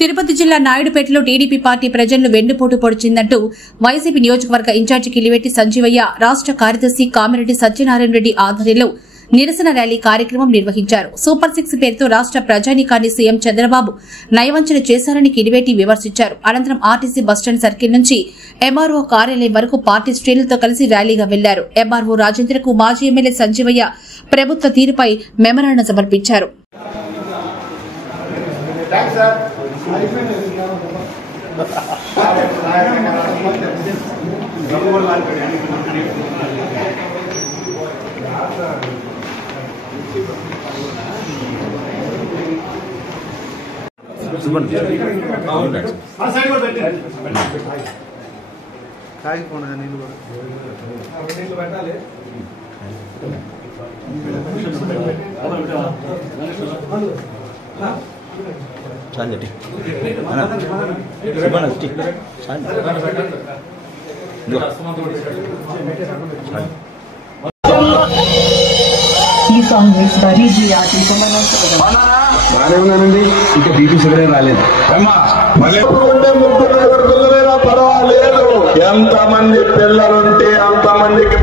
తిరుపతి జిల్లా నాయుడుపేటలో TDP party ప్రజలను వెన్నుపోటు పొడిచిందంటూ వైసీపీ నియోజకవర్గ ఇన్ఛార్జి కిలివేటి సంజీవయ్య రాష్ట కార్యదర్శి కామిరెడ్డి సత్యనారాయణ రెడ్డి ఆధ్వర్యంలో నిరసన ర్యాలీ కార్యక్రమం నిర్వహించారు. సూపర్ 6 పేరుతో రాష్ట ప్రజానీకాన్ని సీఎం చంద్రబాబు నయవంచన చేశారని కిలివేటి విమర్శించారు. అనంతరం ఆర్టీసీ బస్టాండ్ సర్కిల్ నుంచి ఎంఆర్ఓ కార్యాలయం వరకు పార్టీ శ్రేణులతో కలిసి ర్యాలీగా వెళ్లారు. ఎంఆర్ఓ రాజేంద్రకు మాజీ ఎమ్మెల్యే సంజీవయ్య ప్రభుత్వ తీరుపై మెమరాండం సమర్పించారు. బాగానే ఉన్నానండి. ఇంకా బీపీ షుగర్ ఏం రాలేదు. పర్వాలేదు, ఎంతమంది పిల్లలుంటే అంతమందికి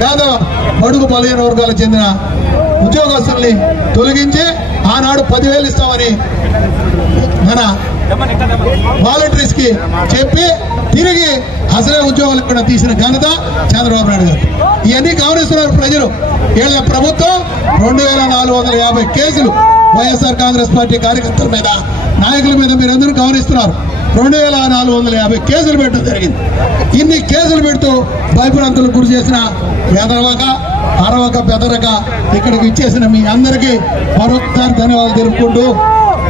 పేద బడుగు బలహీన వర్గాలకు చెందిన ఉద్యోగస్తుల్ని తొలగించి ఆనాడు 10,000 ఇస్తామని మన వాలంటీర్స్ కి చెప్పి తిరిగి అసలే ఉద్యోగాలు కూడా తీసిన ఘనత చంద్రబాబు నాయుడు గారు. ఇవన్నీ గమనిస్తున్నారు ప్రజలు. వీళ్ళ ప్రభుత్వం 2,450 కేసులు వైఎస్ఆర్ కాంగ్రెస్ పార్టీ కార్యకర్తల మీద, నాయకుల మీద మీరందరూ గమనిస్తున్నారు. 2,450 కేసులు పెట్టడం జరిగింది. ఇన్ని కేసులు పెడుతూ భయభ్రాంతులకు గురి చేసిన పేదరవక అరవక బెదరక ఇక్కడికి ఇచ్చేసిన మీ అందరికీ మరొకసారి ధన్యవాదాలు తెలుపుకుంటూ,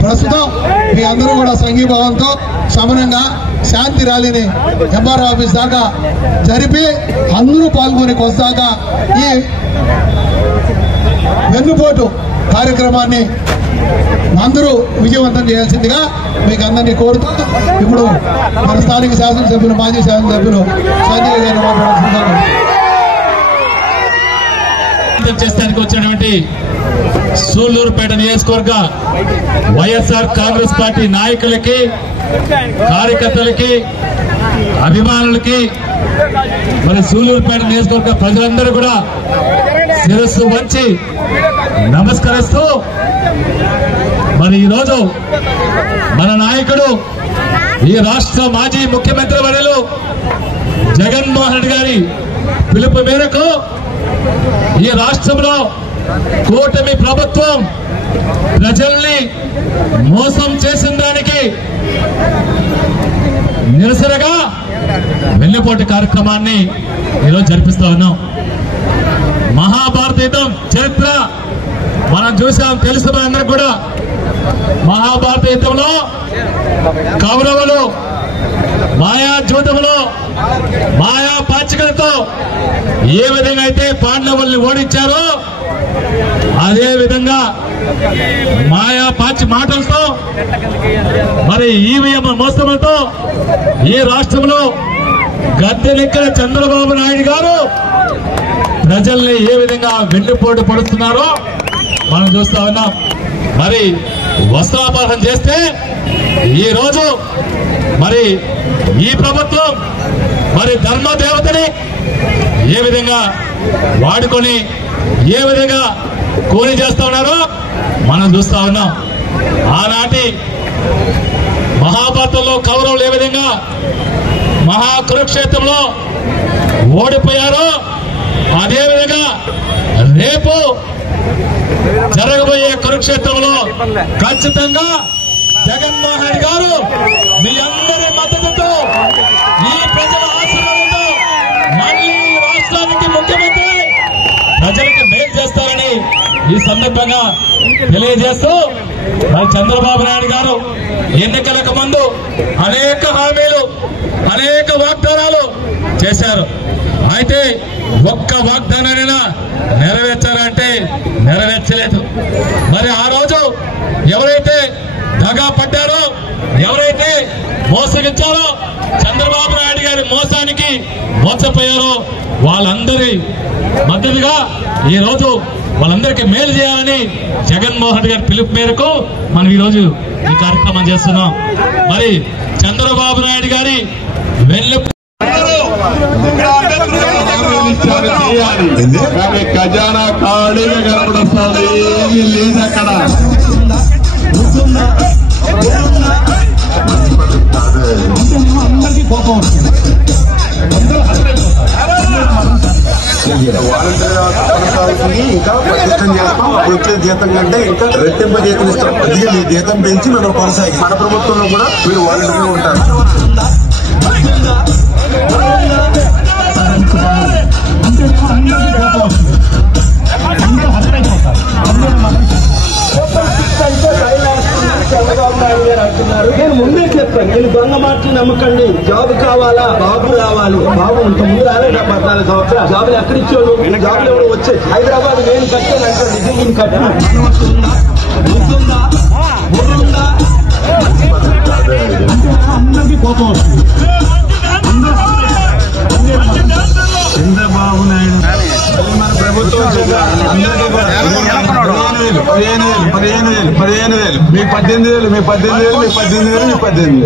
ప్రస్తుతం మీ అందరూ కూడా సంఘీభావంతో సమనంగా శాంతి ర్యాలీని ఎంఆర్ ఆఫీస్ దాకా జరిపి అందరూ పాల్గొని కొద్దాకా ఈ వెన్నుపోటు కార్యక్రమాన్ని అందరూ విజయవంతం చేయాల్సిందిగా మీకు అందరినీ కోరుతూ ఇప్పుడు మన స్థానిక శాసనసభ్యులు మాజీ శాసనసభ్యులు సంజయ్ గారు మాట్లాడాల్సిందిగా విజయవంతం చేసేందుకు వచ్చినటువంటి సూళ్లూరుపేట నియోజకవర్గ వైఎస్ఆర్ కాంగ్రెస్ పార్టీ నాయకులకి, కార్యకర్తలకి, అభిమానులకి, మరి సూళ్లూరుపేట నియోజకవర్గ ప్రజలందరూ కూడా శిరస్సు వంచి నమస్కరిస్తూ మరి ఈరోజు మన నాయకుడు ఈ రాష్ట్ర మాజీ ముఖ్యమంత్రి వర్యులు జగన్మోహన్ రెడ్డి గారి పిలుపు మేరకు ఈ రాష్ట్రంలో కూటమి ప్రభుత్వం ప్రజల్ని మోసం చేసిన దానికి నిరసనగా వెన్నుపోటు కార్యక్రమాన్ని ఈరోజు జరిపిస్తా ఉన్నాం. మహాభారత యుద్ధం చరిత్ర మనం చూసాం, తెలుసు మనందరికి కూడా. మహాభారత యుద్ధంలో కౌరవులు మాయా జూతంలో మాయా పాచికలతో ఏ విధంగా అయితే పాండవుల్ని ఓడించారో అదే విధంగా మాయా పాచి మాటలతో మరి ఈవీఎం మోసములతో ఈ రాష్ట్రంలో గద్దెనెక్కిన చంద్రబాబు నాయుడు గారు ప్రజల్ని ఏ విధంగా వెన్నుపోటు పడుతున్నారో మనం చూస్తా ఉన్నాం. మరి వస్త్రాపహరణ చేస్తే ఈ రోజు మరి ఈ ప్రభుత్వం మరి ధర్మదేవతని ఏ విధంగా వాడుకొని ఏ విధంగా కూలి చేస్తా ఉన్నారో మనం చూస్తా ఉన్నాం. ఆనాటి మహాభారతంలో కౌరవులు ఏ విధంగా మహాకురుక్షేత్రంలో ఓడిపోయారో అదేవిధంగా రేపు జరగబోయే కురుక్షేత్రంలో ఖచ్చితంగా జగన్మోహన్ రెడ్డి గారు మీ అందరి మద్దతుతో, ఈ ప్రజల ఆశీర్వాదంతో మళ్ళీ రాష్ట్రానికి ముఖ్యమంత్రి ప్రజలకు మేలు చేస్తారని ఈ సందర్భంగా తెలియజేస్తూ మరి చంద్రబాబు నాయుడు గారు ఎన్నికలకు ముందు అనేక హామీలు, అనేక వాగ్దానాలు చేశారు. అయితే ఒక్క వాగ్దానానైనా నెరవేర్చారంటే నెరవేర్చలేదు. మరి ఆ రోజు ఎవరైతే దగా పడ్డారో, ఎవరైతే మోసగించారో, చంద్రబాబు నాయుడు గారి మోసానికి మోసపోయారో వాళ్ళందరి మద్దతుగా ఈ రోజు వాళ్ళందరికీ మేలు చేయాలని జగన్మోహన్ రెడ్డి గారి పిలుపు మేరకు మనం ఈ రోజు ఈ కార్యక్రమం చేస్తున్నాం. మరి చంద్రబాబు నాయుడు గారి కానీ ఖజానా ఖాళీగా కనపడుతుంది, ఏమీ లేదు అక్కడ. అందరికీ కోపం వస్తుంది. ఇంకా ప్రతిష్టం చేస్తాం. వచ్చే జీతం కంటే ఇంకా రెట్టింపు జీతం ఇస్తాం. అందుకే మీ జీతం పెంచి మనం కొనసాగి మన ప్రభుత్వంలో కూడా మీరు వాలంటీర్గా ఉంటారు. నేను ముందే చెప్తాను, నేను దొంగ మాటలు నమ్మకండి. జాబ్ కావాలా, బాబు రావాలి. బాబు ఇంత ముందు రాలేదు. 14 సంవత్సరాలు జాబులు ఎక్కడిచ్చాడు? జాబులు ఎవరు వచ్చాయి? హైదరాబాద్ నేను కట్టాను అంటే నిజంగా నేను కట్టాను. అందరికీ కోపం వస్తుంది. చంద్రబాబు నాయుడు మన ప్రభుత్వం 15,000 మీ 18,000 మీ 18,000 మీ 18,000 మీ 18,000.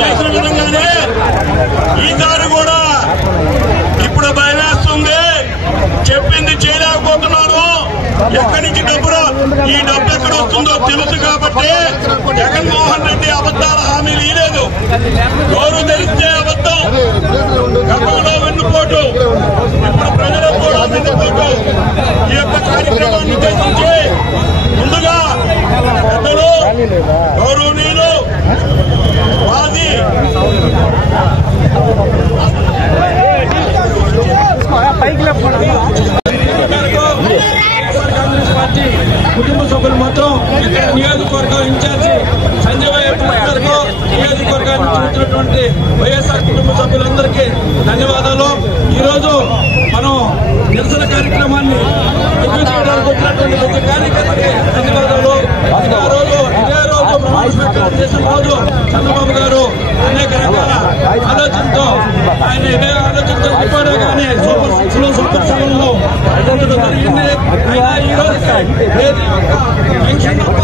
చేసిన విధంగానే ఈసారి కూడా ఇప్పుడు భయమేస్తుంది. చెప్పింది చేయలేకపోతున్నాను. ఎక్కడి నుంచి డబ్బులు, ఈ డబ్బు ఎక్కడ వస్తుందో తెలుసు కాబట్టి జగన్మోహన్ రెడ్డి అబద్దాల హామీలు ఇవ్వలేదు. గౌరవం తెలిస్తే అబద్దం. గతంలో వెన్నుపోటు, ఇప్పుడు ప్రజలకు కూడా వెన్నుపోటు. ఈ యొక్క కార్యక్రమాన్ని ఉద్దేశించి గౌరవనీయులు మాజీ కాంగ్రెస్ పార్టీ కుటుంబ సభ్యులు మొత్తం ఇక్కడ నియోజకవర్గం ఇన్ఛార్జి సంజయ్ గారికి నియోజకవర్గాన్ని చూసినటువంటి వైఎస్ఆర్ కుటుంబ సభ్యులందరికీ ధన్యవాదాలు. ఈరోజు మనం నిరసన కార్యక్రమాన్ని నిర్వహించడానికి వచ్చినటువంటి ప్రతి కార్యకర్తకి ధన్యవాదాలు. ఆ రోజు ఇదే రోజు ప్రమాణ స్వీకారం చేసిన రోజు చంద్రబాబు గారు అనేక రకాల ఆలోచనతో ఆయన ఇదే ఆలోచనతో చెప్పాడు కానీ సూపర్ సిక్స్ లో సూపర్ సెవెన్ లో జరిగింది. అయినా ఈ రోజు ఏది పెన్షన్ తప్ప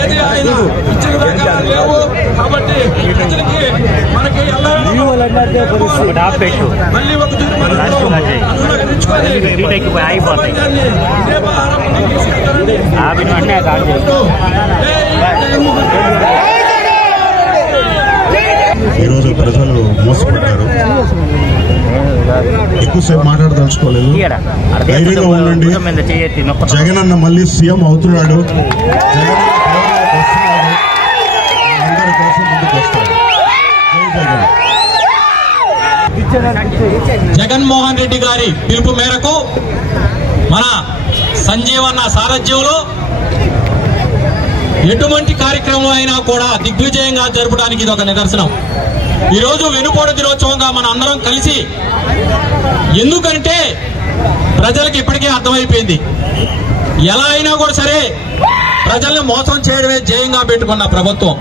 ఏది ఆయన ఇచ్చిన దాకా లేవు. కాబట్టి ప్రజలకి మనకి మళ్ళీ ఒక ఈరోజు ప్రజలు మోసపడ్డారు. ఎక్కువసేపు మాట్లాడదలుచుకోలేదు. ధైర్యంగా ఉండండి. జగన్ అన్న మళ్ళీ సీఎం అవుతున్నాడు. అందరి కోసం ముందుకు వస్తాడు. జగన్మోహన్ రెడ్డి గారి పిలుపు మేరకు మన సంజీవన్న సారథ్యంలో ఎటువంటి కార్యక్రమం అయినా కూడా దిగ్విజయంగా జరపడానికి ఇది ఒక నిదర్శనం. ఈరోజు వెనుపోటు దినోత్సవంగా మన అందరం కలిసి, ఎందుకంటే ప్రజలకు ఇప్పటికే అర్థమైపోయింది, ఎలా అయినా కూడా సరే ప్రజల్ని మోసం చేయడమే ధ్యేయంగా పెట్టుకున్న ప్రభుత్వం.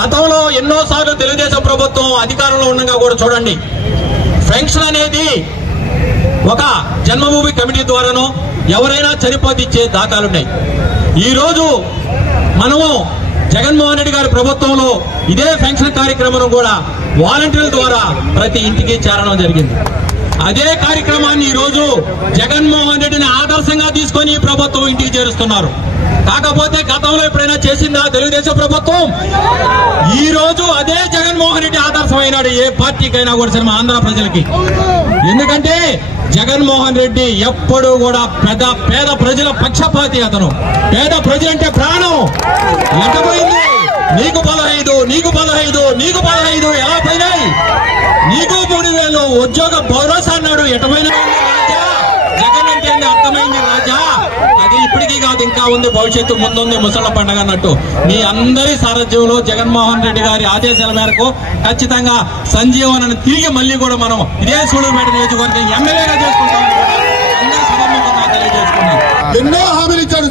గతంలో ఎన్నోసార్లు తెలుగుదేశం ప్రభుత్వం అధికారంలో ఉండగా కూడా చూడండి, పెన్షన్ అనేది ఒక జన్మభూమి కమిటీ ద్వారానో ఎవరైనా చనిపోతే ఇచ్చే దాఖలున్నాయి. ఈరోజు మనము జగన్మోహన్ రెడ్డి గారి ప్రభుత్వంలో ఇదే పెన్షన్ కార్యక్రమం కూడా వాలంటీర్ల ద్వారా ప్రతి ఇంటికి చేరడం జరిగింది. అదే కార్యక్రమాన్ని ఈరోజు జగన్మోహన్ రెడ్డిని ఆదర్శంగా తీసుకొని ఈ ప్రభుత్వం ఇంటికి చేరుస్తున్నారు. కాకపోతే గతంలో ఎప్పుడైనా చేసిందా తెలుగుదేశం ప్రభుత్వం? ఈ రోజు అదే జగన్మోహన్ రెడ్డి ఆదర్శమైనాడు ఏ పార్టీకైనా కూడా సరే, ఆంధ్ర ప్రజలకి. ఎందుకంటే జగన్మోహన్ రెడ్డి ఎప్పుడూ కూడా పేద ప్రజల పక్షపాతి. అతను పేద ప్రజలంటే ప్రాణం. ఎంతపోయింది? నీకు 15, నీకు 15, నీకు 15 ఎలా పోయినాయి? నీకు 3000 ఉద్యోగ భరోసా అన్నాడు. ఎటపోయిన రాజా జగన్ అంటే అర్థమైంది రాజా. అది ఇప్పటికీ కాదు, ఇంకా ఉంది, భవిష్యత్తు ముందుంది, ముసళ్ళ పండుగ అన్నట్టు. మీ అందరి సారథ్యంలో జగన్మోహన్ రెడ్డి గారి ఆదేశాల మేరకు ఖచ్చితంగా సంజీవనని తిరిగి మళ్ళీ కూడా మనం ఇదే సూళ్ళూరుపేట నియోజకవర్గం ఎమ్మెల్యేగా చేసుకుంటామని తెలియజేసుకున్నాం. ఎన్నో హామీలు ఇచ్చాడు.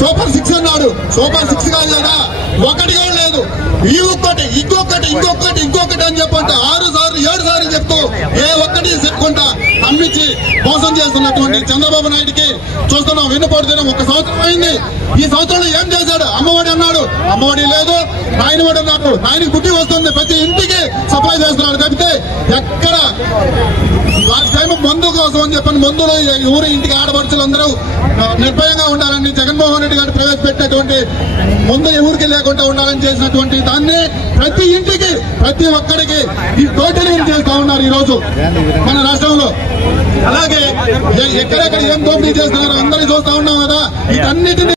సూపర్ 6 అన్నాడు. సూపర్ 6 కాదు కదా, ఒకటి కూడా లేదు. ఇంకొకటి ఇంకొకటి అని చెప్పంటే 6 సార్లు 7 సార్లు చెప్తూ ఏ ఒక్కటి చెప్పుకుంటా అమ్మించి మోసం చేస్తున్నటువంటి చంద్రబాబు నాయుడికి చూస్తున్నాం. వెన్నుపోటు దినం 1 సంవత్సరం అయింది. ఈ సంవత్సరంలో ఏం చేశాడు? అమ్మఒడి అన్నాడు, అమ్మఒడి లేదు. నాయనఒడి అన్నాడు, నాయనకి బుద్ధి వస్తుంది, ప్రతి ఇంటికి సప్లై చేస్తున్నాడు. తప్పితే ఎక్కడ లాస్ట్ టైం మందు కోసం అని చెప్పండి, మందులో ఊరి ఇంటికి ఆడపడుచులందరూ నిర్భయంగా ఉండాలని జగన్మోహన్ రెడ్డి గారు ప్రవేశపెట్టినటువంటి ముందు ఎవరికి లేకుండా ఉండాలని చేసినటువంటి దాన్ని ప్రతి ఇంటికి ప్రతి ఒక్కరికి ఈ టోటల్ చేస్తా ఉన్నారు ఈ రోజు మన రాష్ట్రంలో. అలాగే ఎక్కడెక్కడ ఏం దోపిడీ చేస్తున్నారో అందరూ చూస్తా ఉన్నాం కదా. వీటన్నిటిని